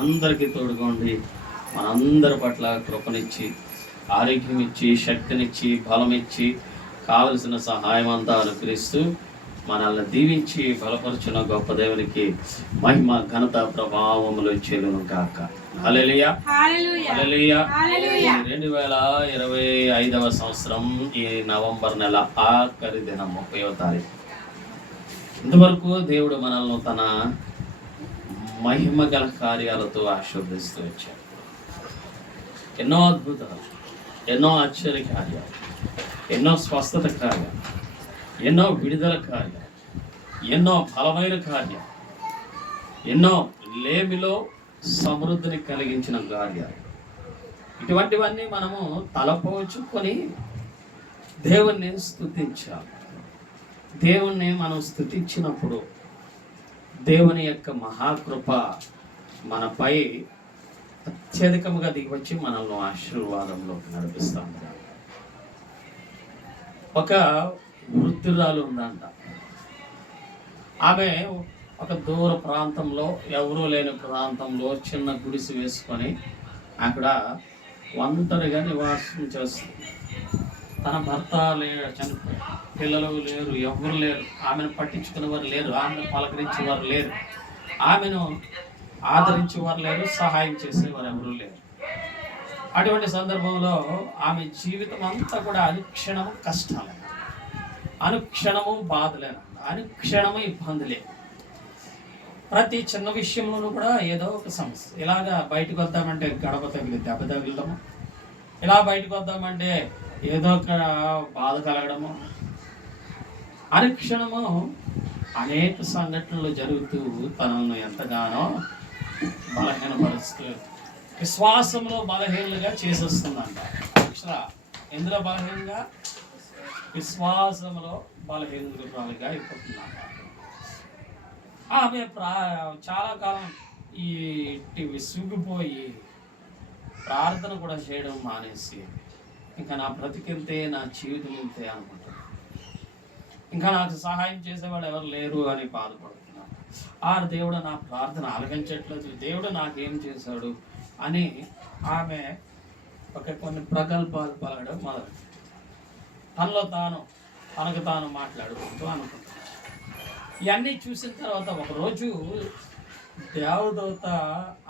అందరికీ తోడుకోండి. మనందరి పట్ల కృపనిచ్చి, ఆరోగ్యం ఇచ్చి, శక్తినిచ్చి, బలం ఇచ్చి, కావలసిన సహాయం అంతా అనుగ్రహిస్తూ మనల్ని దీవించి బలపరుచున్న గొప్ప దేవునికి మహిమ, ఘనత, ప్రభావములు చెల్లును కాక. హల్లెలూయా, హల్లెలూయా. 2025వ సంవత్సరం ఈ నవంబర్ నెల ఆఖరి దినం 30వ తారీఖు. ఇంతవరకు దేవుడు మనల్ని తన మహిమ గల కార్యాలతో ఆశీర్వదిస్తూ వచ్చాడు. ఎన్నో అద్భుతాలు, ఎన్నో ఆశ్చర్య కార్యాలు, ఎన్నో స్వస్థత కార్యాలు, ఎన్నో విడుదల కార్యాలు, ఎన్నో బలమైన కార్యాలు, ఎన్నో లేమిలో సమృద్ధిని కలిగించిన కార్యాలు. ఇటువంటివన్నీ మనము తలపోచుకొని దేవుణ్ణి స్తుతించాలి. దేవుణ్ణి మనం స్తుతించినప్పుడు దేవుని యొక్క మహాకృప మనపై అత్యధికముగా దిగివచ్చి మనల్ని ఆశీర్వాదంలోకి నడిపిస్తాం. ఒక వృద్ధురాలు ఉందంట. ఆమె ఒక దూర ప్రాంతంలో, ఎవరూ లేని ప్రాంతంలో చిన్న గుడిసె వేసుకొని అక్కడ ఒంటరిగా నివాసం చేస్తుంది. తన భర్త చనిపోయి, పిల్లలు లేరు, ఎవరు లేరు, ఆమెను పట్టించుకునేవారు లేరు, ఆమెను పలకరించేవారు లేరు, ఆమెను ఆదరించేవారు లేరు, సహాయం చేసేవారు ఎవరూ లేరు. అటువంటి సందర్భంలో ఆమె జీవితం అంతా కూడా అనుక్షణము కష్టాలే, అనుక్షణము బాధలే, అనుక్షణము ఇబ్బందులే. ప్రతి చిన్న విషయంలోనూ కూడా ఏదో ఒక సమస్య. ఇలాగా బయటకు వద్దామంటే గడప తగిలి దెబ్బ తగిలడము, ఇలా బయటకు వద్దామంటే ఏదో ఒక బాధ కలగడము, అనుక్షణము అనేక సంఘటనలు జరుగుతూ తనను ఎంతగానో బలహీనపరుస్తూ, విశ్వాసంలో బలహీనలుగా చేసేస్తుందంట. ఎందులో బలహీనంగా? విశ్వాసంలో బలహీనులుగా అయిపోతుందంట. ఆమె చాలా కాలం ఈ విసిగిపోయి ప్రార్థన కూడా చేయడం మానేసి, ఇంకా నా బ్రతికింతే, నా జీవితం ఇంతే అనుకుంటున్నాను, ఇంకా నాకు సహాయం చేసేవాడు ఎవరు లేరు అని బాధపడుతున్నాను. దేవుడు నా ప్రార్థన ఆలకించట్లేదు, దేవుడు నాకేం చేశాడు అని ఆమె కొన్ని ప్రగల్భాలు పలకడం మొదలు, తనకు తాను మాట్లాడుకుంటూ అనుకుంటున్నాను. ఇవన్నీ చూసిన తర్వాత ఒకరోజు దేవదూత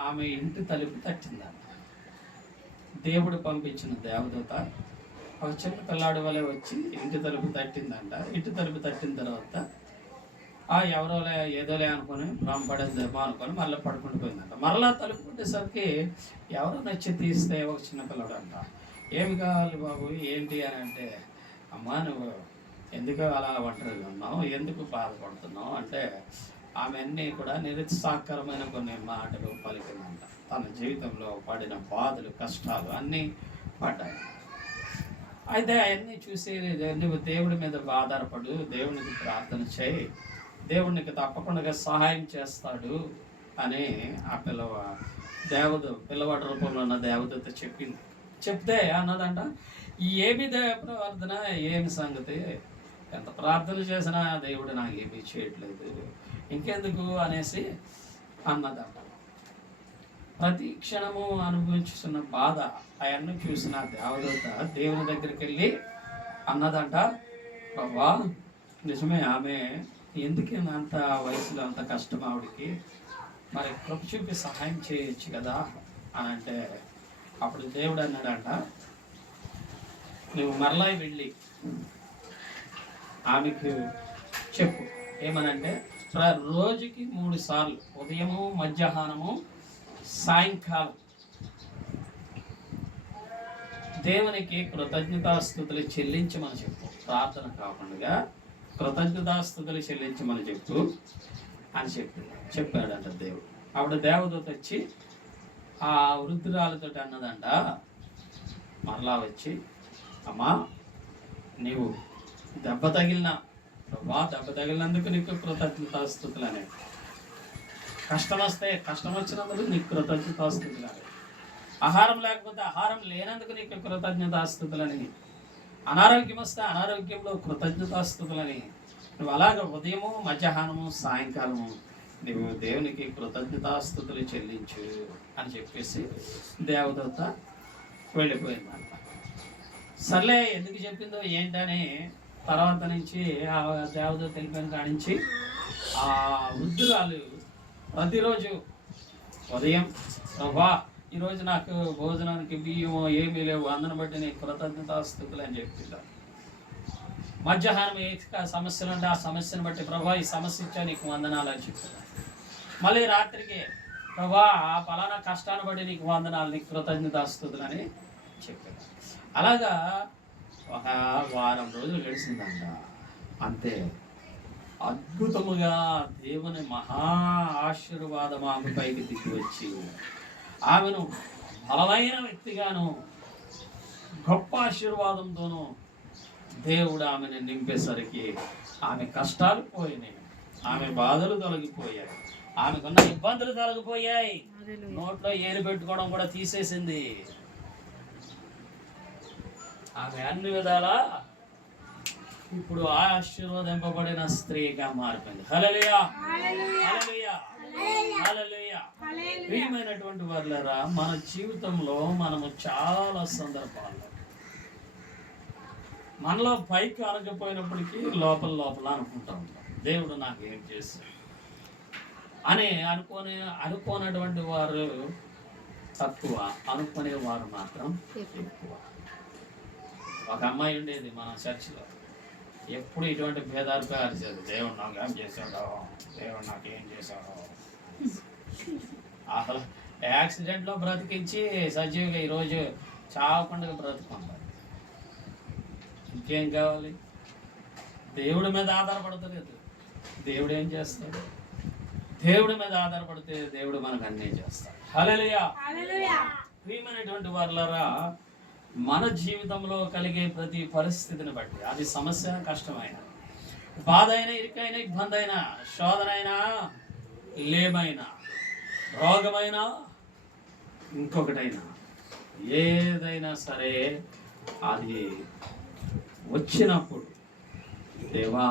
ఆమె ఇంటి తలుపు తట్టిందంట. దేవుడు పంపించిన దేవదూత ఒక చిన్న పిల్లాడి వలె వచ్చి ఇంటి తలుపు తట్టిందంట. ఇంటి తలుపు తట్టిన తర్వాత ఎవరోలే ఏదోలే అనుకొని భ్రమపడేదేమో అనుకొని మళ్ళీ పడుకుంటూ పోయిందంట. మరలా తలుపు కొట్టేసరికి ఎవరో నచ్చి తీస్తే ఒక చిన్న పిల్లడు అంట. ఏమి కావాలి బాబు, ఏంటి అని అంటే, అమ్మా నువ్వు ఎందుకు అలా ఒంటరిగా ఉన్నావు, ఎందుకు బాధపడుతున్నావు అంటే, ఆమె అన్నీ కూడా నిరుత్సాహకరమైన కొన్ని మాటలు పలికిందంట. తన జీవితంలో పడిన బాధలు, కష్టాలు అన్నీ పడ్డాయి. అయితే అవన్నీ చూసి, నువ్వు దేవుడి మీద ఆధారపడు, దేవునికి ప్రార్థన చేయి, దేవునికి తప్పకుండా సహాయం చేస్తాడు అని ఆ పిల్లవాడి రూపంలో ఉన్న దేవదూత చెప్పింది. చెప్తే అన్నదంట, ఏమి ప్రార్థన, ఏమి సంగతి, ఎంత ప్రార్థన చేసినా దేవుడు నాకు ఏమీ చేయట్లేదు, ఇంకెందుకు అనేసి అన్నదంట. ప్రతి క్షణము అనుభవించుతున్న బాధ అవన్నీ చూసిన దేవదూత దేవుని దగ్గరికి వెళ్ళి అన్నదంట, బాబా నిజమే, ఆమె ఎందుకు అంత వయసులో అంత కష్టం ఆవిడికి, మరి కృప చూపి సహాయం చేయొచ్చు కదా అని అంటే, అప్పుడు దేవుడు అన్నాడంట, నువ్వు మరలా వెళ్ళి ఆమెకు చెప్పు, ఏమనంటే రోజుకి 3 సార్లు, ఉదయము, మధ్యాహ్నము, సాయంకాలం దేవునికి కృతజ్ఞతాస్తుతులు చెల్లించమని చెప్పు. ప్రార్థన కాకుండా కృతజ్ఞతాస్తుతులు చెల్లించమని చెప్పు అని చెప్పాడంట దేవుడు. అప్పుడు దేవదూత వచ్చి ఆ వృద్ధురాలతో అన్నదంట, మరలా వచ్చి, అమ్మా నీవు దెబ్బ తగిలినందుకు నీకు కృతజ్ఞతాస్తుతులు అనే, కష్టం వచ్చినందుకు నీకు కృతజ్ఞతాస్తుతులు అనే, ఆహారం లేకపోతే ఆహారం లేనందుకు నీకు కృతజ్ఞతాస్తుతులని, అనారోగ్యం వస్తే అనారోగ్యంలో కృతజ్ఞతాస్తుతులని, నువ్వు అలాగ ఉదయము, మధ్యాహ్నము, సాయంకాలము నువ్వు దేవునికి కృతజ్ఞతాస్తుతులు చెల్లించు అని చెప్పేసి దేవదూత వెళ్ళిపోయిందంట. సర్లే ఎందుకు చెప్పిందో ఏంటని తర్వాత నుంచి ఆ దేవదూత వెళ్ళిపోయిన కాడి నుంచి ఆ వృద్ధురాలు ప్రతిరోజు ఉదయం ప్రభా ఈరోజు నాకు భోజనానికి బియ్యమో ఏమీ లేవు, అందరిని బట్టి నీకు కృతజ్ఞతాస్తుతులు అని చెప్పింటారు. మధ్యాహ్నం ఏ సమస్యలు ఉంటే ఆ సమస్యను బట్టి ప్రభా ఈ సమస్య ఇచ్చా నీకు వందనాలు అని చెప్తారు. మళ్ళీ రాత్రికి ప్రభా ఆ పలానా కష్టాన్ని బట్టి నీకు వందనాలు, నీకు కృతజ్ఞతాస్తుతులు అని చెప్పారు. అలాగా ఒక వారం రోజులు గడిచిందంట. అంతే అద్భుతముగా దేవుని మహా ఆశీర్వాదం ఆమె పైకి దిగి వచ్చి ఆమెను బలమైన వ్యక్తిగాను గొప్ప ఆశీర్వాదంతోనూ దేవుడు ఆమెను నింపేసరికి ఆమె కష్టాలు పోయినాయి, ఆమె బాధలు తొలగిపోయాయి, ఆమెకున్న ఇబ్బందులు తొలగిపోయాయి, నోట్లో ఏలు పెట్టుకోవడం కూడా తీసేసింది. ఆమె అన్ని విధాలా ఇప్పుడు ఆశీర్వదింపబడిన స్త్రీగా మారిపోయింది. హల్లెలూయా, హల్లెలూయా, హల్లెలూయా. ప్రియమైనటువంటి వారులారా, మన జీవితంలో మనము చాలా సందర్భాల్లో మనలో పైకి అనకపోయినప్పటికీ లోపల లోపల అనుకుంటా ఉంటాం, దేవుడు నాకు ఏం చేశాడు అని. అనుకోనటువంటి వారు తక్కువ, అనుకునేవారు మాత్రం ఎక్కువ. ఒక అమ్మాయి ఉండేది మన చర్చిలో, ఎప్పుడు ఇటువంటి భేదాలపై అరిచేది, దేవుడు నాకు ఏం చేశాడో, దేవుడు నాకు ఏం చేశాడో. అసలు యాక్సిడెంట్లో బ్రతికించి సజీవుగా ఈరోజు చావకుండా బ్రతుకుంటారు. ఇంకేం కావాలి? దేవుడి మీద ఆధారపడతలేదు. దేవుడు ఏం చేస్తాడు? దేవుడి మీద ఆధారపడితే దేవుడు మనకు అన్నీ చేస్తాడు. హల్లెలూయా. ప్రియమైనటువంటి వారులారా, మన జీవితంలో కలిగే ప్రతి పరిస్థితిని బట్టి, అది సమస్య, కష్టమైన, బాధ అయినా, ఇరుకైనా, ఇబ్బంది అయినా, శోధన అయినా, లేమైనా, రోగమైనా, ఇంకొకటైనా, ఏదైనా సరే అది వచ్చినప్పుడు దేవా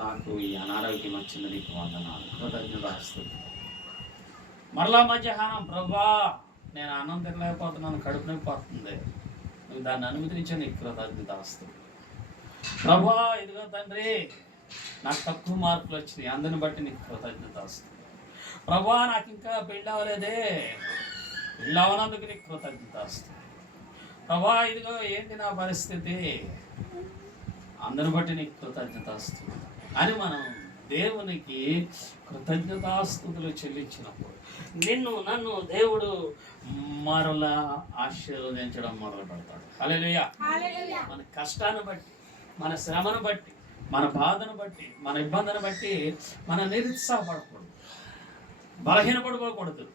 నాకు ఈ అనారోగ్యం వచ్చింది, నీకు వందనాలు, కృతజ్ఞతాస్తుతులు. మరలా మధ్యాహ్నం ప్రభా నేను అన్నం తినలేకపోతున్నాను, కడుపు నొప్పి పోతుంది, నువ్వు దాన్ని అనుమతించా, నీకు కృతజ్ఞతాస్తుతులు. ప్రభా ఇదిగో తండ్రి నాకు తక్కువ మార్కులు వచ్చినాయి, అందరిని బట్టి నీకు కృతజ్ఞతాస్తుతులు. ప్రభా నాకు ఇంకా పెళ్ళి అవ్వలేదే, పెళ్ళి అవనందుకు నీకు కృతజ్ఞతాస్తుతులు. ప్రభా ఇదిగో ఏంటి నా పరిస్థితి, అందరిని బట్టి నీకు కృతజ్ఞతాస్తుతులు అని మనం దేవునికి కృతజ్ఞతాస్తుతులు చెల్లించినప్పుడు నన్ను దేవుడు మరలా ఆశీర్వదించడం మొదలు పెడతాడు. హల్లెలూయా. మన కష్టాన్ని బట్టి, మన శ్రమను బట్టి, మన బాధను బట్టి, మన ఇబ్బందిని బట్టి మనం నిరుత్సాహపడకూడదు, బలహీనపడిపోకూడదు.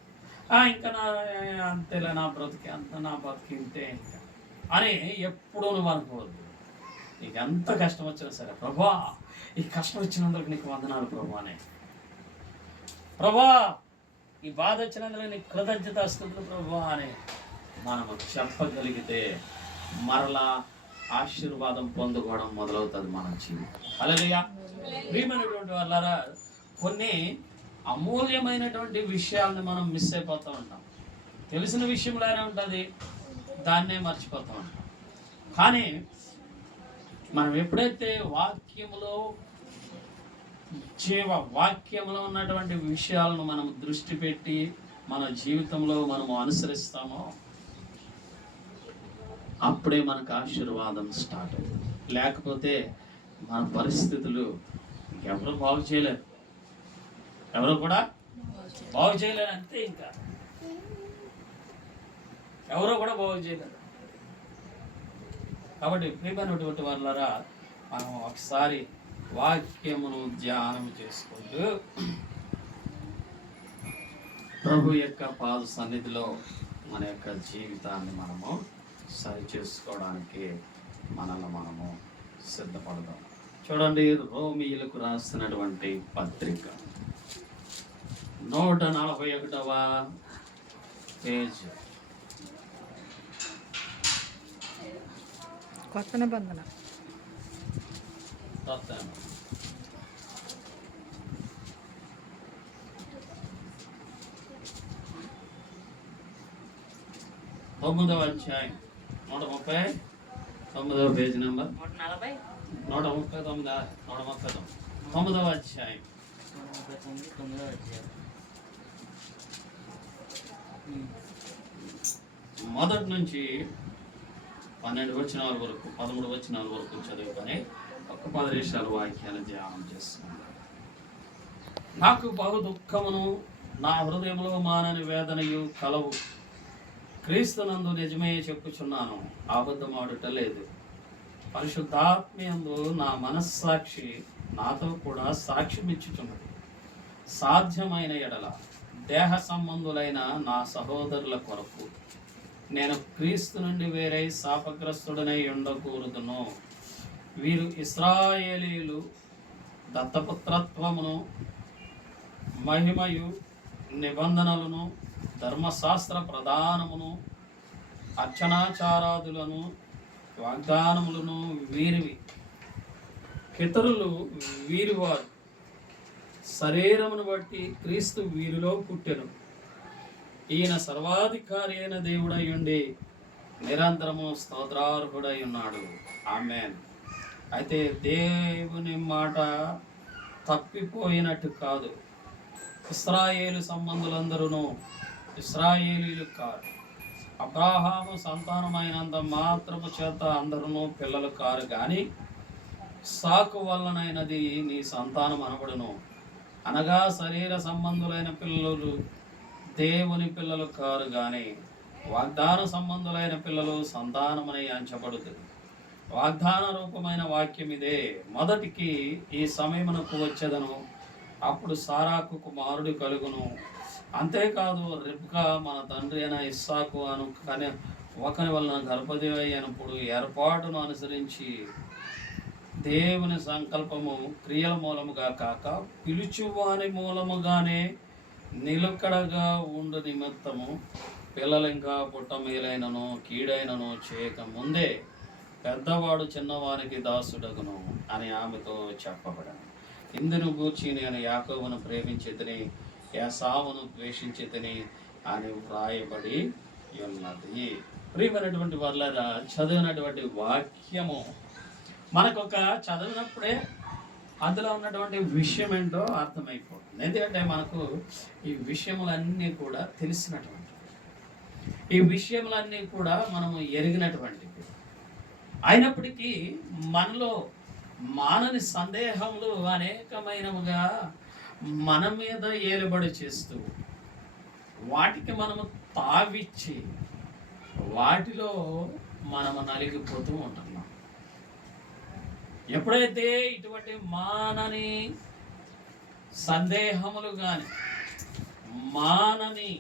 ఇంకా అంతేలే నా బ్రతికి, అంత నా బతికింతే ఇంకా అని ఎప్పుడూ నువ్వు అనుకోవద్దు. నీకు ఎంత కష్టం వచ్చినా సరే ప్రభా ఈ కష్టం వచ్చినందుకు నీకు వందనాలు ప్రభా అనే, ప్రభా ఈ బాధ వచ్చినందుకు నీకు కృతజ్ఞతాస్తుతులు ప్రభా అని మనము చెప్పగలిగితే మరలా ఆశీర్వాదం పొందుకోవడం మొదలవుతుంది మన జీవితం. హల్లెలూయా. ప్రియమైనటువంటి వాళ్ళారా, కొన్ని అమూల్యమైనటువంటి విషయాలను మనం మిస్ అయిపోతూ ఉంటాం. తెలిసిన విషయంలోనే ఉంటుంది, దాన్నే మర్చిపోతూ ఉంటాం. కానీ మనం ఎప్పుడైతే వాక్యములో ఉన్నటువంటి విషయాలను మనం దృష్టి పెట్టి మన జీవితంలో మనము అనుసరిస్తామో అప్పుడే మనకు ఆశీర్వాదం స్టార్ట్ అవుతుంది. లేకపోతే మన పరిస్థితులు ఎవరు బాగు చేయలేరు, ఎవరు కూడా బాగు చేయలేరు, అంతే. ఇంకా ఎవరో కూడా బాగు చేయలేరు. కాబట్టి ప్రియమైనటువంటి వాళ్ళారా, మనం ఒకసారి వాక్యమును ధ్యానం చేసుకుంటూ ప్రభు యొక్క పాద సన్నిధిలో మన యొక్క జీవితాన్ని మనము సరి చేసుకోవడానికి మనల్ని మనము సిద్ధపడదాం. చూడండి, రోమీయులకు రాస్తున్నటువంటి పత్రిక 141వ పేజ్. కొత్త నిబంధన. 9వ అధ్యాయం 139వ పేజీ నెంబర్ 139 9వ అధ్యాయం మొదటి నుంచి 12 వచనాల వరకు 13 వచనాల వరకు చదువుకొని ఒక 10 నిమిషాల వాక్యాన్ని ధ్యానం చేస్తున్నాను. నాకు బహు దుఃఖమును నా హృదయంలో మానని వేదనయు కలవు. క్రీస్తునందు నిజమే చెప్పుచున్నాను, అబద్ధమాడుట లేదు. పరిశుద్ధాత్మయందు నా మనస్సాక్షి నాతో కూడా సాక్ష్యమిచ్చుచున్నది. సాధ్యమైన ఎడల దేహ సంబంధులైన నా సహోదరుల కొరకు నేను క్రీస్తు నుండి వేరే శాపగ్రస్తుడనై ఉండకూడదును. వీరు ఇశ్రాయేలీయులు దత్తపుత్రత్వమును మహిమయు నిబంధనలను ధర్మశాస్త్ర ప్రధానమును అర్చనాచారాదులను వాగ్దానములను వీరివి. పితరులు వీరివారు, శరీరమును బట్టి క్రీస్తు వీరిలో పుట్టెను. ఈయన సర్వాధికారి అయిన దేవుడై ఉండి నిరంతరము స్తోత్రార్హుడై ఉన్నాడు. ఆమేన్. అయితే దేవుని మాట తప్పిపోయినట్టు కాదు. ఇశ్రాయేలు సంబంధులందరూ ఇశ్రాయేలీలు కారు. అబ్రాహాము సంతానమైనంత మాత్రము చేత అందరూ పిల్లలు కారు, కానీ సాకు వలనైనది నీ సంతానం అనబడును. అనగా శరీర సంబంధులైన పిల్లలు దేవుని పిల్లలు కారు, కానీ వాగ్దాన సంబంధులైన పిల్లలు సంతానమని ఎంచబడుతుంది. వాగ్దాన రూపమైన వాక్యం ఇదే. మొదటికి ఈ సమయమునకు వచ్చేదను, అప్పుడు సారాకు కుమారుడు కలుగును. అంతేకాదు, రిబ్కా మన తండ్రి అయిన ఇస్సాకు అను కానీ ఒకని వలన గర్భవతి అయినప్పుడు ఏర్పాటును అనుసరించి దేవుని సంకల్పము క్రియల మూలముగా కాక పిలుచువాని మూలముగానే నిలకడగా ఉండు నిమిత్తము పిల్లలు ఇంకా పుట్ట మేలైనను కీడైనను చేయక ముందే పెద్దవాడు చిన్నవానికి దాసుడగును అని ఆమెతో చెప్పబడను. ఇందును గూర్చి నేను యాకోబును ప్రేమించితిని, ఏసావును ద్వేషించితిని అని వ్రాయబడి ఉన్నది. ప్రియమైనటువంటి వాళ్ళారా, చదివినటువంటి వాక్యము మనకొక చదివినప్పుడే అందులో ఉన్నటువంటి విషయం ఏంటో అర్థమైపోతుంది. ఎందుకంటే మనకు ఈ విషయములన్నీ కూడా తెలిసినటువంటి, ఈ విషయములన్నీ కూడా మనము ఎరిగినటువంటివి. అయినప్పటికీ మనలో మానని సందేహములు అనేకమైనవిగా మన మీద ఏలుబడి చేస్తూ వాటికి మనము తావిచ్చి వాటిలో మనము నలిగిపోతూ ఉంటున్నాం. ఎప్పుడైతే ఇటువంటి మానని సందేహములు కానీ మానని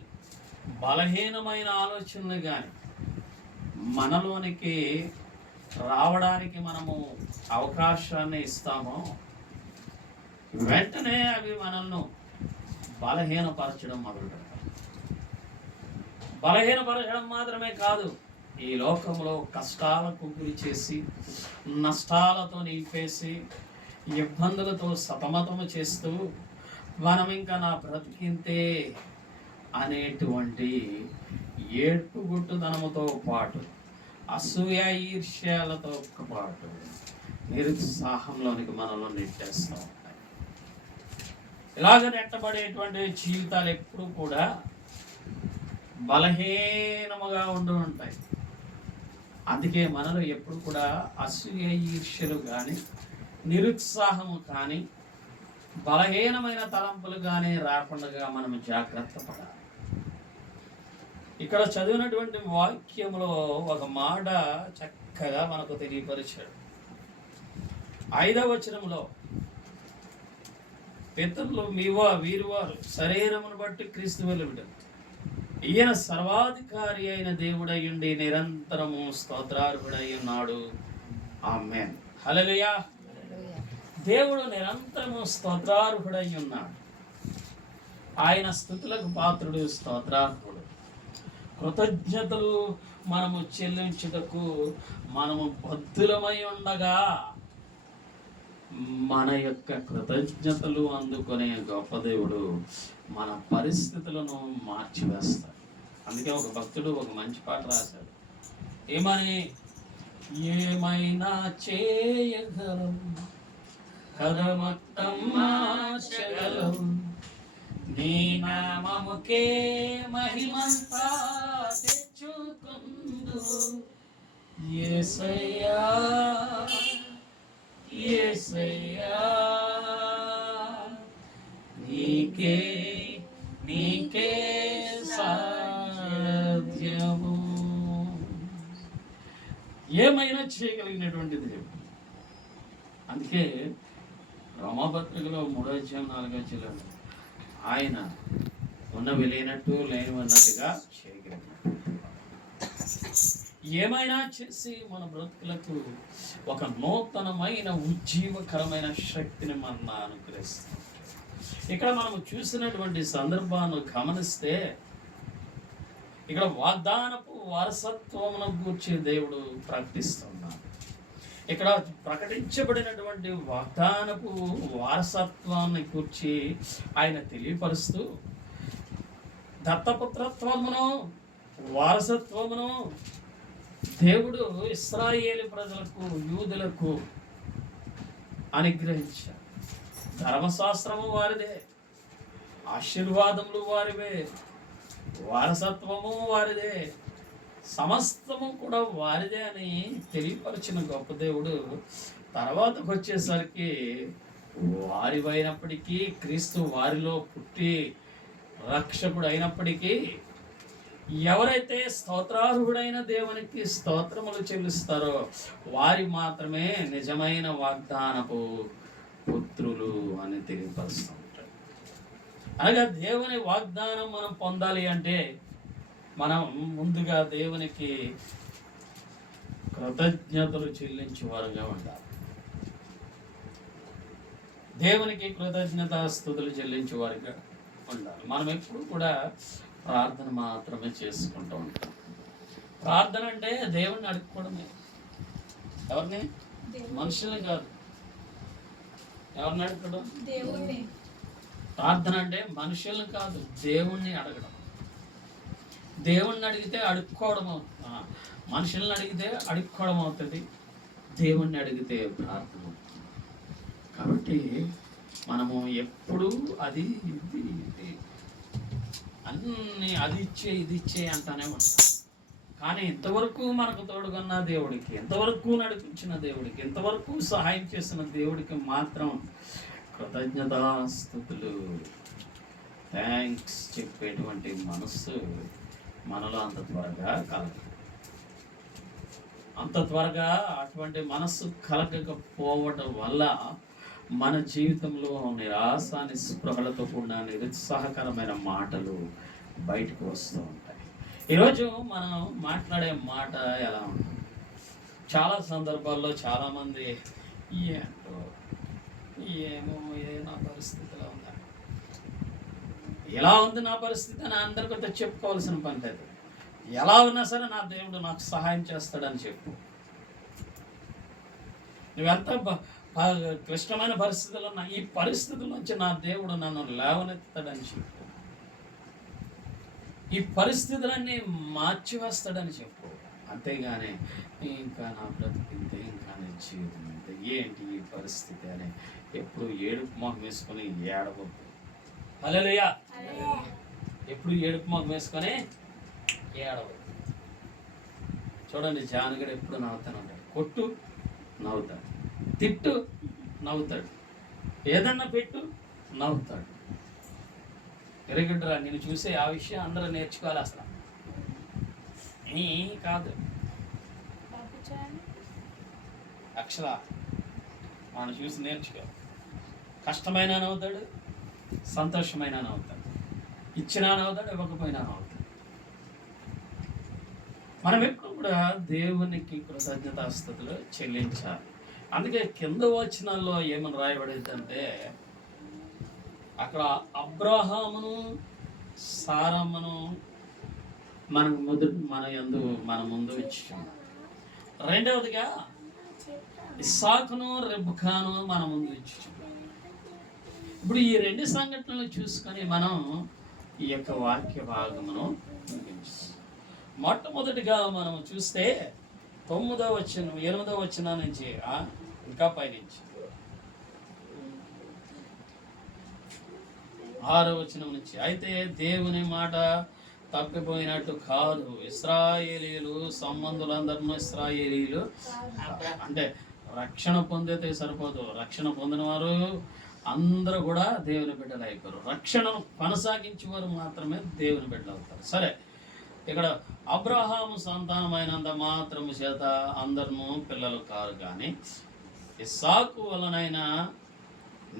బలహీనమైన ఆలోచనలు కానీ మనలోనికి రావడానికి మనము అవకాశాన్ని ఇస్తామో వెంటనే అవి మనల్ని బలహీనపరచడం మొదలుపెడతాయి. బలహీనపరచడం మాత్రమే కాదు, ఈ లోకంలో కష్టాలకు గురి చేసి నష్టాలతో నింపేసి ఇబ్బందులతో సతమతము చేస్తూ మనం ఇంకా నా బ్రతికింతే అనేటువంటి ఏడ్పుగుట్టుదనముతో పాటు అసూయ ఈర్ష్యాలతో పాటు నిరుత్సాహంలోనికి మనలో నెట్టేస్తూ ఉంటాయి. ఇలాగ నెట్టబడేటువంటి జీవితాలు ఎప్పుడూ కూడా బలహీనముగా ఉంటూ ఉంటాయి. అందుకే మనలో ఎప్పుడు కూడా అసూయ ఈర్ష్యలు కానీ నిరుత్సాహము కానీ బలహీనమైన తలంపులు కానీ రాకుండా మనం జాగ్రత్త పడాలి. ఇక్కడ చదివినటువంటి వాక్యంలో ఒక మాట చక్కగా మనకు తెలియపరిచాడు. 5వ వచనంలో పితరులు వీరువారు శరీరమును బట్టి క్రీస్తు వెలువడు, ఈయన సర్వాధికారి అయిన దేవుడై ఉండి నిరంతరము స్తోత్రార్హుడై ఉన్నాడు. ఆమేన్. హల్లెలూయా. దేవుడు నిరంతరము స్తోత్రార్హుడై ఉన్నాడు. ఆయన స్తుతులకు పాత్రుడు, స్తోత్రార్హుడు. కృతజ్ఞతలు మనము చెల్లించుటకు మనము బద్ధులమై ఉండగా మన యొక్క కృతజ్ఞతలు అందుకునే గొప్ప దేవుడు మన పరిస్థితులను మార్చివేస్తాడు. అందుకే ఒక భక్తుడు ఒక మంచి పాట రాశాడు. ఏమని? ఏమైనా చేయగలం, కథ మొత్తం మార్చగలం, నీ నామముకే మహిమంతా తెచ్చుకుందు యేసయ్యా, యేసయ్యా, నీకే నీకే సాధ్యము. ఏమైనా చేయగలిగినటువంటి దేవుడు. అందుకే రోమాపత్రికలో 3:4 ఆయన ఉన్నవి లేనట్టు లేనివన్నట్టుగా చేయగలిగిన ఏమైనా చేసి మన బ్రతుకులకు ఒక నూతనమైన ఉజ్జీవకరమైన శక్తిని మన అనుగ్రహిస్తాం. ఇక్కడ మనము చూసినటువంటి సందర్భాన్ని గమనిస్తే ఇక్కడ వాగ్దానపు వారసత్వమును గూర్చి దేవుడు ప్రకటిస్తున్నాడు. ఇక్కడ ప్రకటించబడినటువంటి వాగ్దానపు వారసత్వాన్ని గూర్చి ఆయన తెలియపరుస్తూ దత్తపుత్రత్వమును వారసత్వమును దేవుడు ఇశ్రాయేలు ప్రజలకు యూదులకు అనుగ్రహించాడు. ధర్మశాస్త్రము వారిదే, ఆశీర్వాదములు వారివే, వారసత్వము వారిదే, సమస్తము కూడా వారిదే అని తెలియపరిచిన గొప్ప దేవుడు తర్వాతకు వచ్చేసరికి వారివైనప్పటికీ, క్రీస్తు వారిలో పుట్టి రక్షకుడు అయినప్పటికీ, ఎవరైతే స్తోత్రార్హుడైన దేవునికి స్తోత్రములు చెల్లిస్తారో వారి మాత్రమే నిజమైన వాగ్దానపు పుత్రులు అని తెలియపరుస్తూ ఉంటారు. అనగా దేవుని వాగ్దానం మనం పొందాలి అంటే మనం ముందుగా దేవునికి కృతజ్ఞతలు చెల్లించే వారుగా ఉండాలి. దేవునికి కృతజ్ఞతాస్తుతులు చెల్లించే వారిగా ఉండాలి. మనం ఎప్పుడు కూడా ప్రార్థన మాత్రమే చేసుకుంటూ ఉంటాం. ప్రార్థన అంటే దేవుణ్ణి అడుక్కోవడమే. ఎవరిని? మనుషుల్ని కాదు. ఎవరిని అడగడం? దేవుణ్ణి. ప్రార్థన అంటే మనుషుల్ని కాదు, దేవుణ్ణి అడగడం. దేవుణ్ణి అడిగితే అడుక్కోవడం అవుతుంది, మనుషుల్ని అడిగితే అడుక్కోవడం అవుతుంది, దేవుణ్ణి అడిగితే ప్రార్థన అవుతుంది. కాబట్టి మనము ఎప్పుడు అది ఇది ఇది అన్నీ అది ఇచ్చే ఇది ఇచ్చే అంటానే ఉంటాం. కానీ ఇంతవరకు మనకు తోడుగన్న దేవుడికి, ఎంతవరకు నడిపించిన దేవుడికి, ఎంతవరకు సహాయం చేసిన దేవుడికి మాత్రం కృతజ్ఞతాస్తుతులు, థ్యాంక్స్ చెప్పేటువంటి మనస్సు మనలో అంత త్వరగా కలగదు. అంత త్వరగా అటువంటి మనస్సు కలగకపోవడం వల్ల మన జీవితంలో నిరాశ నిస్పృహలతో కూడిన నిరుత్సాహకరమైన మాటలు బయటకు వస్తూ ఉంటాయి. ఈరోజు మనం మాట్లాడే మాట ఎలా ఉంటుంది? చాలా సందర్భాల్లో చాలామంది ఏంటో ఏమో నా పరిస్థితిలో ఉందా, ఎలా ఉంది నా పరిస్థితి అని అందరికీ చెప్పుకోవాల్సిన పని లేదు. ఎలా ఉన్నా సరే నా దేవుడు నాకు సహాయం చేస్తాడని చెప్పు. నువ్వెంత క్లిష్టమైన పరిస్థితులు ఉన్నా ఈ పరిస్థితుల నుంచి నా దేవుడు నన్ను లేవనెత్తాడని చెప్పు. ఈ పరిస్థితులన్నీ మార్చివేస్తాడని చెప్పు. అంతేగాని ఇంకా నా బ్రతికింతే, ఇంకా నా జీవితం అంతే, ఏంటి ఈ పరిస్థితి అని ఎప్పుడు ఏడుపు మొహం వేసుకొని ఏడవద్దు. హల్లెలూయా. ఎప్పుడు ఏడుపు మొహం వేసుకొని ఏడవద్దు. చూడండి, జానగడు ఎప్పుడు నవ్వుతాను ఉంటాడు. కొట్టు నవ్వుతాడు, తిట్టు నవ్వుతాడు, ఏదన్నా పెట్టు నవ్వుతాడు. ఎరగడ్డరా, నేను చూసే ఆ విషయం అందరూ నేర్చుకోవాలి. అసలు కాదు అక్షర మనం చూసి నేర్చుకో. కష్టమైన నవ్వుతాడు, సంతోషమైన నవ్వుతాడు, ఇచ్చినా నవ్వుతాడు, ఇవ్వకపోయినా నవ్వుతాడు. మనం ఎప్పుడు కూడా దేవునికి కృతజ్ఞతాస్తుతులు చెల్లించాలి. అందుకే కింద వచనాల్లో ఏమని రాయబడేదంటే, అక్కడ అబ్రాహామును సారమ్మను మన ముందు ఇచ్చాం. రెండవదిగా ఇస్సాకును రెబ్కాను మన ముందు ఇచ్చాం. ఇప్పుడు ఈ రెండు సంఘటనలు చూసుకొని మనం ఈ యొక్క వాక్య భాగమును ముగించాం. మొట్టమొదటిగా మనం చూస్తే 9వ వచనం 8వ వచనం నుంచి ఇంకా పైనుంచి 6వ వచనం నుంచి, అయితే దేవుని మాట తప్పిపోయినట్టు కాదు, ఇశ్రాయేలీలు సంబంధులందరూ ఇశ్రాయేలీలు అంటే రక్షణ పొందితే సరిపోదు, రక్షణ పొందిన వారు అందరూ కూడా దేవుని బిడ్డలు అయిపోరు. రక్షణను కొనసాగించే వారు మాత్రమే దేవుని బిడ్డలు అవుతారు. సరే, ఇక్కడ అబ్రహాము సంతానమైనంత మాత్రము చేత అందరూ పిల్లలు కారు, కానీ ఇస్సాకు వలనైనా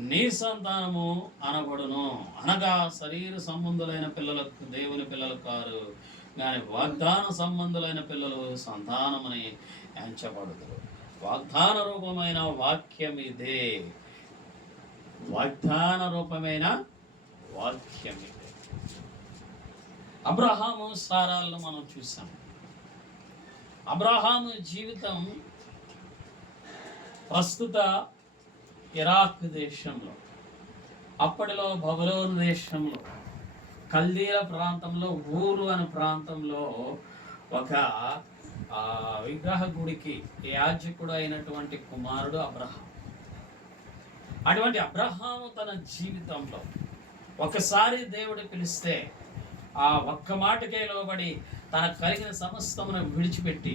నీ సంతానము అనబడును, అనగా శరీర సంబంధులైన పిల్లలకు దేవుని పిల్లలు కారు, కానీ వాగ్దాన సంబంధులైన పిల్లలు సంతానమని ఎంచబడుతారు. వాగ్దాన రూపమైన వాక్యం ఇదే, వాగ్దాన రూపమైన వాక్యం ఇదే. అబ్రహాము సారాలను మనం చూసాం. అబ్రహాము జీవితం ప్రస్తుత ఇరాక్ దేశంలో, అప్పటిలో బబులోను దేశంలో, కల్దీల ప్రాంతంలో, ఊరు అనే ప్రాంతంలో ఒక విగ్రహ గుడికి యాజకుడు అయినటువంటి కుమారుడు అబ్రహాం. అటువంటి అబ్రహాము తన జీవితంలో ఒకసారి దేవుడు పిలిస్తే ఆ ఒక్క మాటకే లోబడి తన కలిగిన సమస్తమును విడిచిపెట్టి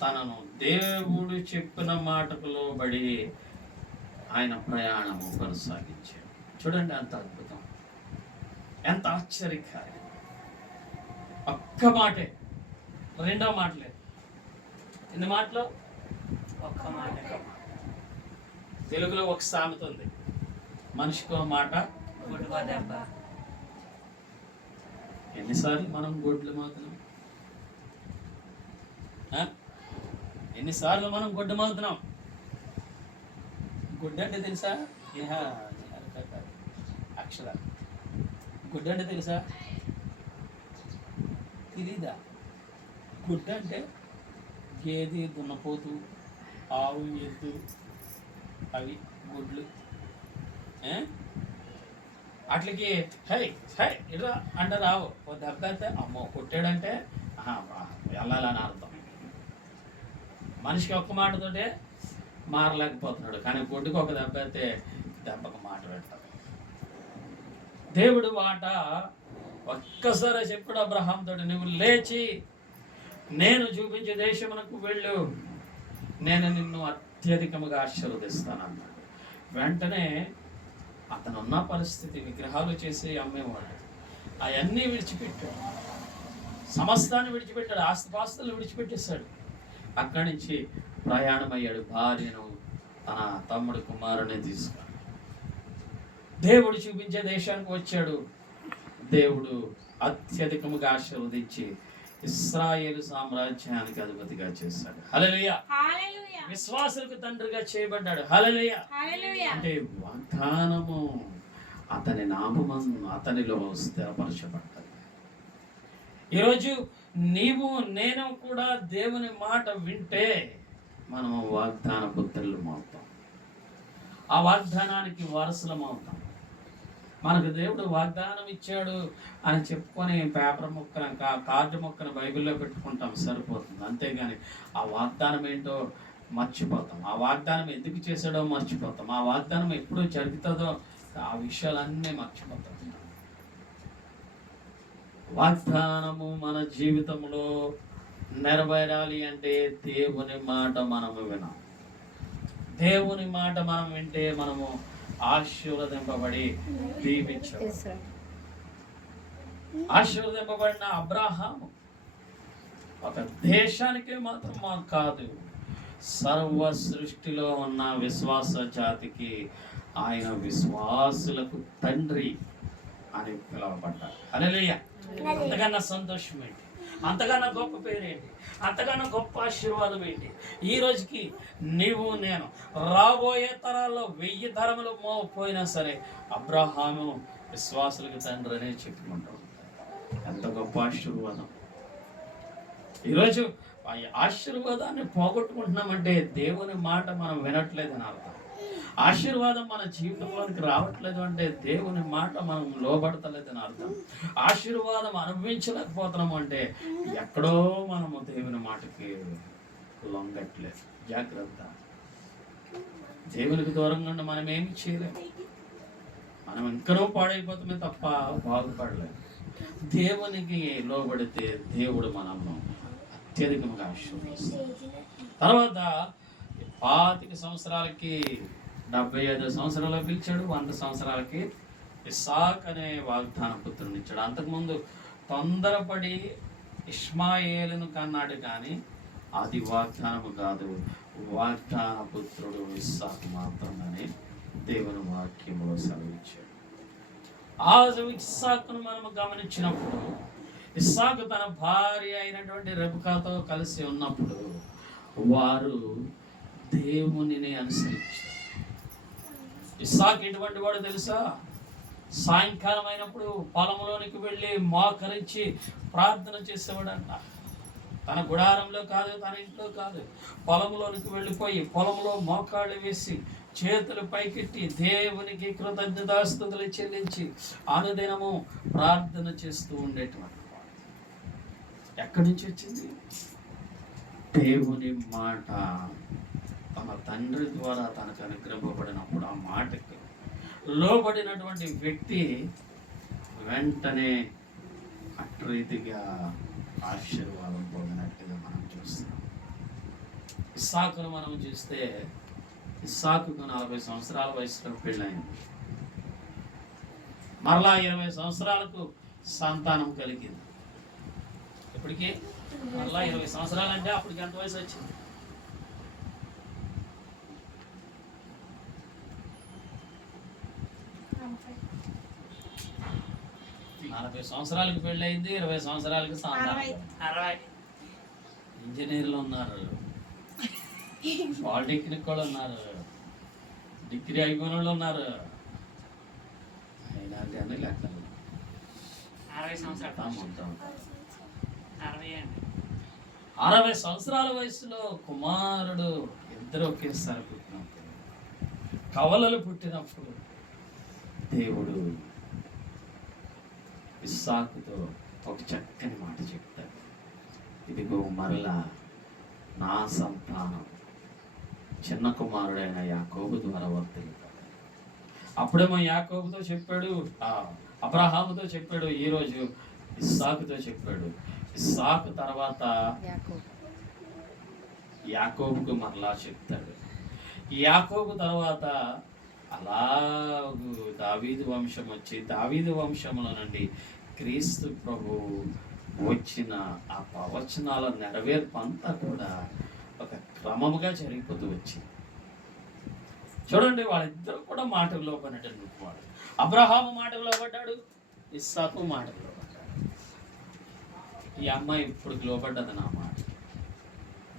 తనను దేవుడు చెప్పిన మాటకు లోబడి ఆయన ప్రయాణము కొనసాగించాడు. చూడండి, అంత అద్భుతం, ఎంత ఆశ్చర్యకార్యం. ఒక్క మాటే, రెండో మాటలే. ఎన్ని మాటలు? ఒక్క మాట. తెలుగులో ఒక సామెత ఉంది, మనిషికో మాట దెబ్బ. ఎన్నిసార్లు మనం గొడ్లు మాతున్నాం? ఎన్నిసార్లు మనం గొడ్డు మాతున్నాం? గుడ్డ అంటే తెలుసా? అక్షర గుడ్డ అంటే తెలుసా? తెలీదా? గుడ్డ అంటే గేదె, దున్నపోతు, ఆవు, ఎద్దు, అవి గుడ్లు. అట్లకి హై హై ఇట్లా అంటే రావు. ఓ దెబ్బ అయితే అమ్మో కొట్టాడంటే వెళ్ళాలని అర్థం. మనిషికి ఒక్క మాటతోటే మారలేకపోతున్నాడు, కానీ గుడ్డుకు ఒక దెబ్బ అయితే దెబ్బకు మాట పెడతాడు. దేవుడు మాట ఒక్కసారి చెప్పాడు అబ్రహాంతో, నువ్వు లేచి నేను చూపించే దేశమునకు వెళ్ళు, నేను నిన్ను అత్యధికముగా ఆశీర్వదిస్తానన్నాడు. వెంటనే అతనున్న పరిస్థితి, విగ్రహాలు చేసి అమ్మేవాడు, అవన్నీ విడిచిపెట్టాడు, సమస్తాన్ని విడిచిపెట్టాడు, ఆస్తిపాస్తులు విడిచిపెట్టేశాడు. అక్కడి నుంచి ప్రయాణమయ్యాడు. భార్యను, తన తమ్ముడు కుమారుని తీసుకుని దేవుడు చూపించే దేశానికి వచ్చాడు. దేవుడు అత్యధికముగా ఆశీర్వదించి ఇశ్రాయేలు సామ్రాజ్యానికి అధిపతిగా చేశాడు. హల్లెలూయా. విశ్వాసులకు తండ్రిగా చేయబడ్డాడు. హల్లెలూయా. అంటే వాగ్దానము అతని నామము అతనిలో స్థిరపరచబడ్డది. ఈరోజు నీవు నేను కూడా దేవుని మాట వింటే మనము వాగ్దాన పుత్రులం అవుతాం, ఆ వాగ్దానానికి వారసులం అవుతాం. మనకు దేవుడు వాగ్దానం ఇచ్చాడు అని చెప్పుకొని పేపర్ ముక్కన, కార్డు ముక్కను బైబిల్లో పెట్టుకుంటాం, సరిపోతుంది. అంతేగాని ఆ వాగ్దానం ఏంటో మర్చిపోతాం, ఆ వాగ్దానం ఎందుకు చేశాడో మర్చిపోతాం, ఆ వాగ్దానం ఎప్పుడు జరుగుతుందో ఆ విషయాలన్నీ మర్చిపోతాం. వాగ్దానము మన జీవితంలో నెరవేరాలి అంటే దేవుని మాట మనము వినాలి. దేవుని మాట మనం వింటే మనము ఆశీర్వదింపబడి దీవించాడు. ఆశీర్వదింపబడిన అబ్రహాము ఒక దేశానికే మాత్రం కాదు, సర్వ సృష్టిలో ఉన్న విశ్వాస జాతికి ఆయన విశ్వాసులకు తండ్రి అని పిలువబడ్డాడు. హల్లెలూయా. అంతకన్నా సంతోషం ఏంటి? అంతకన్నా గొప్ప పేరేంటి? అంతకన్నా గొప్ప ఆశీర్వాదం ఏంటి? ఈ రోజుకి నీవు నేను రాబోయే తరాల్లో 1000 తరములు పోయినా సరే అబ్రహాము విశ్వాసులకు తండ్రి అనే చెప్పుకుంటాం. ఎంత గొప్ప ఆశీర్వాదం! ఈరోజు ఆ ఆశీర్వాదాన్ని పోగొట్టుకుంటున్నామంటే దేవుని మాట మనం వినట్లేదని అర్థం. ఆశీర్వాదం మన జీవితంలోనికి రావట్లేదు అంటే దేవుని మాట మనం లోబడతలేదని అర్థం. ఆశీర్వాదం అనుభవించలేకపోతున్నాము అంటే ఎక్కడో మనము దేవుని మాటకి లొంగట్లేదు. జాగ్రత్త. దేవునికి దూరంగా ఉండి మనం ఏమి చేయలేము. మనం ఇంకనో పాడైపోతామే తప్ప బాగుపడలేదు. దేవునికి లోబడితే దేవుడు మనల్ని అత్యధికంగా ఆశీర్వదిస్తాడు. తర్వాత 25 సంవత్సరాలకి 75 సంవత్సరాలు పిలిచాడు. 100 సంవత్సరాలకి ఇస్సాక్ అనే వాగ్దాన పుత్రుని ఇచ్చాడు. అంతకుముందు తొందరపడి ఇష్మాయేలును కన్నాడు, కానీ అది వాగ్దానము కాదు, వాగ్దాన పుత్రుడు ఇస్సాకు మాత్రమే దేవుని వాక్యంలో సెలవిచ్చాడు. ఆ ఇస్సాకును మనం గమనించినప్పుడు, ఇస్సాకు తన భార్య అయినటువంటి రెబెకాతో కలిసి ఉన్నప్పుడు వారు దేవునిని అనుసరించారు. ఇస్సాకు ఎటువంటి వాడు తెలుసా? సాయంకాలం అయినప్పుడు పొలంలోనికి వెళ్ళి మోకరించి ప్రార్థన చేసేవాడంట. తన గుడారంలో కాదు, తన ఇంట్లో కాదు, పొలంలోనికి వెళ్ళిపోయి పొలంలో మోకాళ్ళు వేసి చేతులు పైకెట్టి దేవునికి కృతజ్ఞతాస్తుతులు చెల్లించి అనుదినము ప్రార్థన చేస్తూ ఉండేటువంటి వాడు. ఎక్కడి నుంచి వచ్చింది? దేవుని మాట తమ తండ్రి ద్వారా తనకు అనుగ్రహింపబడినప్పుడు ఆ మాటకు లోబడినటువంటి వ్యక్తి వెంటనే అట్రీతిగా ఆశీర్వాదం పొందినట్టుగా మనం చూస్తున్నాం. ఇస్సాకును మనం చూస్తే, ఇస్సాకుకు 40 సంవత్సరాల వయసులో పెళ్ళైంది. మరలా 20 సంవత్సరాలకు సంతానం కలిగింది. ఇప్పటికీ మరలా 20 సంవత్సరాలు అంటే అప్పటికి ఎంత వయసు వచ్చింది? నలభై సంవత్సరాలకు పెళ్ళయింది, 20 సంవత్సరాలకి సంతానం. ఇంజనీర్లు ఉన్నారు, పాలిటెక్నిక్ వాళ్ళు ఉన్నారు, డిగ్రీ అయిపోయిన వాళ్ళు ఉన్నారు. అయినా కానీ లెక్కలు 60 సంవత్సరాల వయసులో కుమారుడు ఇద్దరు ఒకేసారి పుట్టినప్పుడు, కవలలు పుట్టినప్పుడు దేవుడు ఇస్సాకుతో ఒక చక్కని మాట చెప్తాడు. ఇదిగో మరలా నా సంతానం చిన్న కుమారుడైన యాకోబు ద్వారా వర్తిల్లుతాడు. అప్పుడేమో యాకోబుతో చెప్పాడు, అబ్రహాముతో చెప్పాడు, ఈరోజు ఇస్సాకుతో చెప్పాడు. ఇస్సాకు తర్వాత యాకోబుకు మరలా చెప్తాడు. యాకోబు తర్వాత అలా దావీదు వంశం వచ్చి, దావీదు వంశంలో నుండి క్రీస్తు ప్రభు వచ్చిన ఆ ప్రవచనాల నెరవేర్పు అంతా కూడా ఒక క్రమముగా జరిగిపోతూ వచ్చింది. చూడండి, వాళ్ళిద్దరు కూడా మాటకు లోబడినటువంటి వాడు. అబ్రహాము మాటకు లోబడ్డాడు, ఇస్సాకు మాటకు లోబడ్డాడు. ఈ అమ్మాయి ఇప్పుడు లోబడ్డది నా మాట,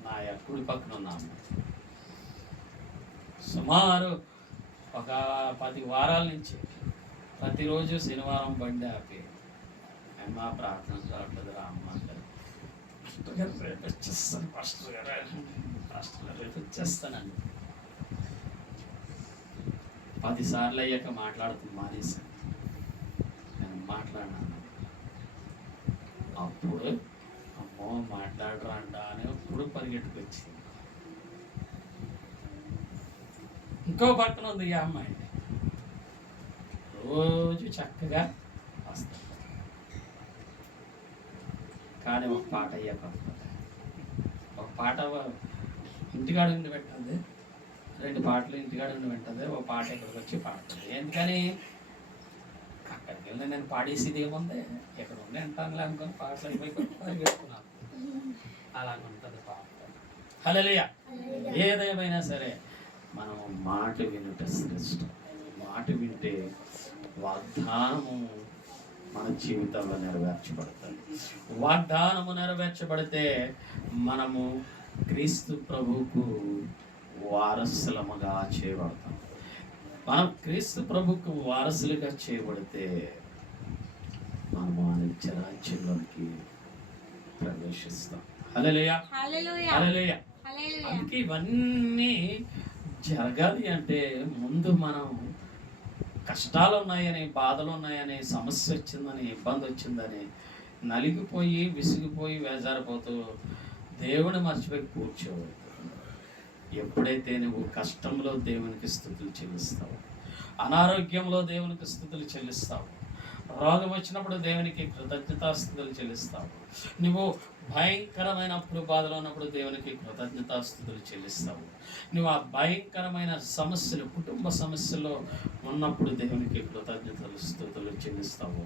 నా కుడి పక్కన ఉన్న అమ్మాయి. సుమారు ఒక 10 వారాల నుంచి ప్రతిరోజు శనివారం బండి ఆపి, అమ్మ ప్రార్థన కావట్లేదు రా అమ్మ అంటారు. పాస్టర్ గారు రేపు వచ్చేస్తాను, పాస్టర్ గారు రేపు వచ్చేస్తానండి. 10 సార్లు అయ్యాక మాట్లాడుతుంది మానేశాను. నేను మాట్లాడినాను. అప్పుడు అమ్మో మాట్లాడరా అంట అని అప్పుడు పరిగెట్టుకొచ్చింది. ఇంకో పక్కన ఉంది ఈ అమ్మాయి, రోజు చక్కగా వస్తుంది. కానీ ఒక పాట అయ్యాక ఒక పాట ఇంటికాడ ఉండి పెట్టదు, 2 పాటలు ఇంటికాడ ఉండి పెట్టదు, ఒక పాట ఇక్కడికి వచ్చి పాడుతుంది. ఎందుకని అక్కడికి వెళ్ళి నేను పాడేసేది ఏముంది, ఇక్కడ ఉండి అంటానులే అనుకుని పాటలు అయిపోయి పరిగెట్టుకున్నాను. అలాగుంటుంది పాట. హల్లెలూయా. ఏదేమైనా సరే మనం మాట వినుట శ్రేష్టం. మాట వింటే వాగ్దానము మన జీవితంలో నెరవేర్చబడుతుంది. వాగ్దానము నెరవేర్చబడితే మనము క్రీస్తు ప్రభువుకు వారసులముగా చేయబడతాం. మనం క్రీస్తు ప్రభువుకు వారసులుగా చేయబడితే మనము నిత్య రాజ్యంలోనికి ప్రవేశిస్తాం. హల్లెలూయా, హల్లెలూయా. అందుకే ఇవన్నీ జరగాలి అంటే ముందు మనం కష్టాలు ఉన్నాయని, బాధలు ఉన్నాయని, సమస్య వచ్చిందని, ఇబ్బంది వచ్చిందని నలిగిపోయి, విసిగిపోయి, వేజారిపోతూ దేవుని మర్చిపోయి కూర్చోవద్దు. ఎప్పుడైతే నువ్వు కష్టంలో దేవునికి స్థుతులు చెల్లిస్తావు, అనారోగ్యంలో దేవునికి స్థుతులు చెల్లిస్తావు, రోగం వచ్చినప్పుడు దేవునికి కృతజ్ఞతాస్థుతులు చెల్లిస్తావు, నువ్వు భయంకరమైనప్పుడు బాధలో ఉన్నప్పుడు దేవునికి కృతజ్ఞతాస్థుతులు చెల్లిస్తావు, నువ్వు ఆ భయంకరమైన సమస్యలు, కుటుంబ సమస్యలో ఉన్నప్పుడు దేవునికి కృతజ్ఞతలు స్థుతులు చెల్లిస్తావు.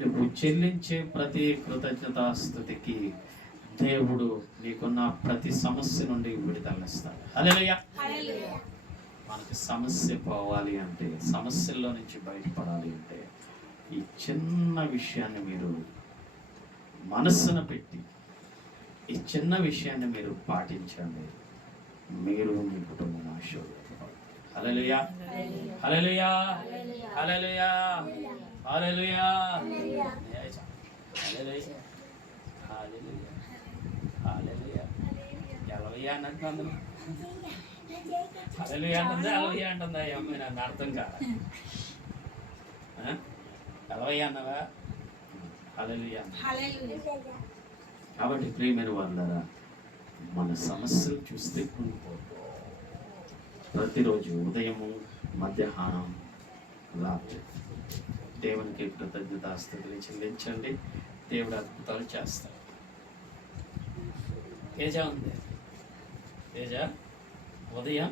నువ్వు చెల్లించే ప్రతి కృతజ్ఞతాస్థుతికి దేవుడు నీకున్న ప్రతి సమస్య నుండి విడుదలనిస్తాడు. హల్లెలూయా. మనకి సమస్య పోవాలి అంటే, సమస్యల్లో నుంచి బయటపడాలి అంటే, ఈ చిన్న విషయాన్ని మీరు మనస్సున పెట్టి, ఈ చిన్న విషయాన్ని మీరు పాటించండి, మీరు మీ కుటుంబం ఆశీర్వదించబడతారు. హల్లెలూయా, హల్లెలూయా, హల్లెలూయా, హల్లెలూయా, హల్లెలూయా, హల్లెలూయా, హల్లెలూయా. ఎలవయ్యా అన్నట్టు హల్లెలూయా అంటుందా, అలవయ్యా అంటుందా? అమ్మాయి నన్ను అర్థం కాదు. ఎలవయ్యా అన్నవా, హల్లెలూయా. కాబట్టి ప్రియమైన వాళ్ళారా, మన సమస్యలు చూస్తే కుంగిపోతాం. ప్రతిరోజు ఉదయము, మధ్యాహ్నం, రాత్రి దేవునికి కృతజ్ఞతాస్తుతులు చెల్లించండి. దేవుడు అద్భుతాలు చేస్తాడు. తేజ ఉంది. తేజ ఉదయం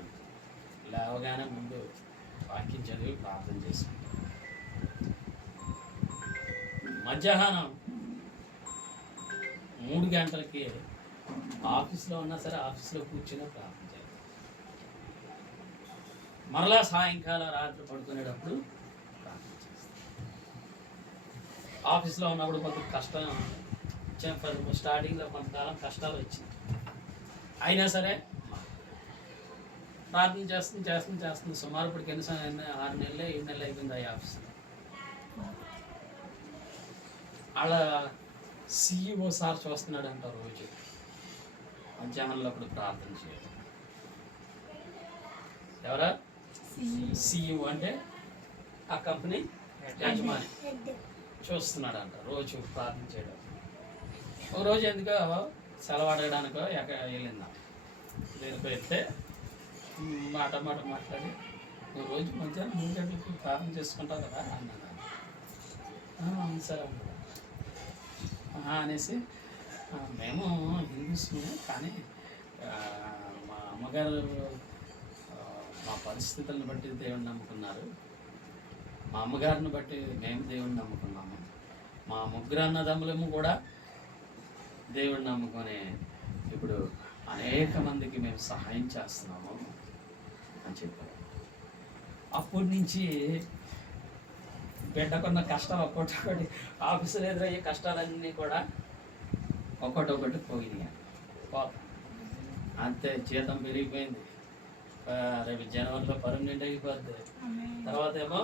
లేవగానే ముందు వాక్యం చదివి ప్రార్థన చేసుకుంటాం. మధ్యాహ్నం 3 గంటలకి ఆఫీస్లో ఉన్నా సరే ఆఫీస్లో కూర్చొని ప్రార్థన చేయాలి. మరలా సాయంకాలం రాత్రి పడుకునేటప్పుడు ప్రార్థన చేస్తాం. ఆఫీస్లో ఉన్నప్పుడు కొంత కష్టం, స్టార్టింగ్లో కొంతకాలం కష్టాలు వచ్చింది, అయినా సరే ప్రార్థన చేస్తుంది. సుమారు ఇప్పటికి 6 నెలలు 7 నెలలు అయిపోయింది ఆ ఆఫీస్లో. వాళ్ళ CEO సార్ చూస్తున్నాడు అంట రోజు మధ్యాహ్నంలో అప్పుడు ప్రార్థన చేయాలి. ఎవరా? CEO అంటే ఆ కంపెనీ యజమాని చూస్తున్నాడు అంట రోజు ప్రార్థన చేయడం. ఒక రోజు ఎందుకో సెలవు అడగడానికో ఎక్కడ వెళ్ళిందా, దేనికో వెళ్తే మాట మాట్లాడి, నువ్వు రోజు మధ్యాహ్నం 3 గంటలకు ప్రార్థన చేసుకుంటావు కదా అన్నాను. సరే అన్నాడు అనేసి, మేము హిందూస్మే, కానీ మా అమ్మగారు మా పరిస్థితులను బట్టి దేవుని నమ్ముకున్నారు, మా అమ్మగారిని బట్టి మేము దేవుని నమ్ముకున్నాము, మా 3 అన్నదమ్ములము కూడా దేవుడిని నమ్ముకొని ఇప్పుడు అనేక మందికి మేము సహాయం చేస్తున్నాము అని చెప్పారు. అప్పటి నుంచి బిడ్డకున్న కష్టాలు ఒక్కొక్కటి, ఆఫీసులో ఎదురయ్యే కష్టాలన్నీ కూడా ఒక్కొక్కటి పోయినాయి. అంతే, జీతం పెరిగిపోయింది, రేపు జనవరిలో పర్మనెంట్ అయిపోద్ది. తర్వాత ఏమో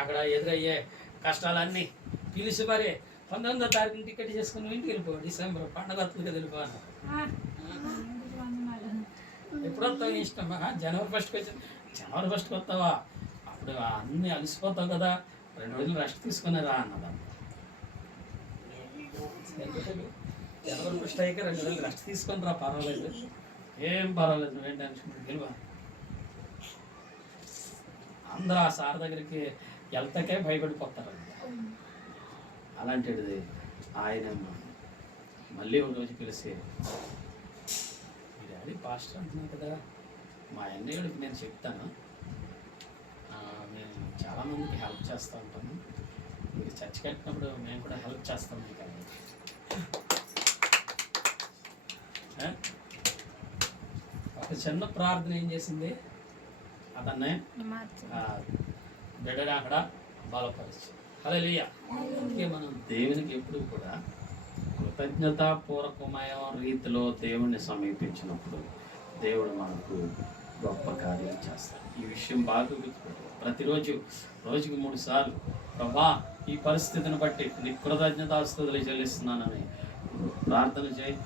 అక్కడ ఎదురయ్యే కష్టాలన్నీ పిలిచి మరి 19వ తారీఖుని టికెట్ చేసుకుని ఇంటికి వెళ్ళిపో, డిసెంబర్ పండుగ వస్తుంది వెళ్ళిపోను. ఎప్పుడు వస్తావు ఇష్టం? జనవరి 1st వచ్చి, జనవరి 1st వస్తావా? అప్పుడు అన్నీ అలసిపోతావు కదా, 2 రోజులు రెస్ట్ తీసుకుని రా అన్నదా. జనవరి 1st అయ్యాక 2 రోజులు రెస్ట్ తీసుకొని రా, పర్వాలేదు, ఏం పర్వాలేదు, నువ్వేం టెన్షన్ గెలువా. అందరూ ఆ సార్ దగ్గరికి వెళ్తాకే భయపడిపోతారు. అలాంటిది ఆయన మళ్ళీ ఒక రోజు పిలిచి, మీ డాడీ పాస్టర్ అంటున్నాను కదా, మా అన్నయ్యడికి నేను చెప్తాను, నేను చాలామందికి హెల్ప్ చేస్తూ ఉంటాను, మీరు చర్చ్ కట్టినప్పుడు మేము కూడా హెల్ప్ చేస్తాం మీకు అని. ఒక చిన్న ప్రార్థన ఏం చేసింది, అతన్నే బిడ్డని అక్కడ బలపరిచి. హల్లెలూయా. అందుకే మనం దేవునికి ఎప్పుడు కూడా కృతజ్ఞతాపూర్వకమైన రీతిలో దేవుణ్ణి సమీపించినప్పుడు దేవుడు మనకు గొప్ప కార్యం చేస్తాడు. ఈ విషయం బాగా గుర్తుపెట్టు. ప్రతిరోజు రోజుకి 3 సార్లు ప్రభా ఈ పరిస్థితిని బట్టి నీ కృతజ్ఞతాస్తుతులు చెల్లిస్తున్నానని ప్రార్థన చేయి.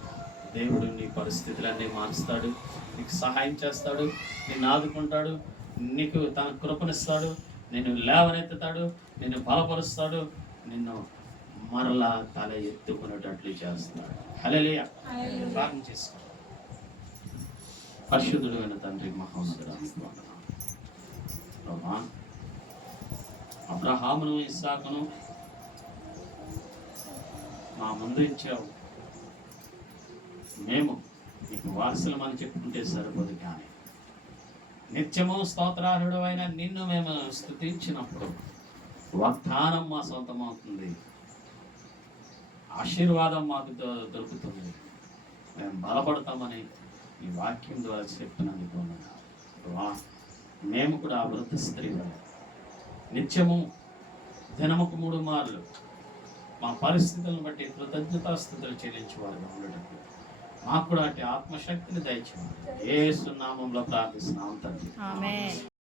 దేవుడు నీ పరిస్థితులన్నీ మారుస్తాడు, నీకు సహాయం చేస్తాడు, నిన్ను ఆదుకుంటాడు, నీకు తన కృపనిస్తాడు, నిన్ను లేవనెత్తుతాడు, నిన్ను బలపరుస్తాడు, నిన్ను మరలా తల ఎత్తుకునేటట్లు చేస్తున్నాడు. హల్లెలూయా. ప్రార్థన చేసుకో. పరిశుద్ధుడు అయిన తండ్రి, మహోన్నతుడా, ప్రభా, అబ్రహామును ఇస్సాకును మా ముందు ఇచ్చావు, మేము నీకు వారసులమని చెప్పుకుంటే సరిపోదు, కానీ నిత్యము స్తోత్రార్హుడు అయిన నిన్ను మేము స్తుతించినప్పుడు వాగ్దానం మా సొంతమవుతుంది, ఆశీర్వాదం మాకు దొరుకుతుంది, మేము బలపడతామని ఈ వాక్యం ద్వారా చెప్పినందుకు మేము కూడా ఆ వృద్ధ స్త్రీ నిత్యము దినముకు 3 మార్లు మా పరిస్థితులను బట్టి కృతజ్ఞతాస్తుతులు చెల్లించేవారుగా ఉండటం మాకు కూడా అటు ఆత్మశక్తిని దయచేయండి. యేసు నామములో ప్రార్థిస్తున్నాం తండ్రి.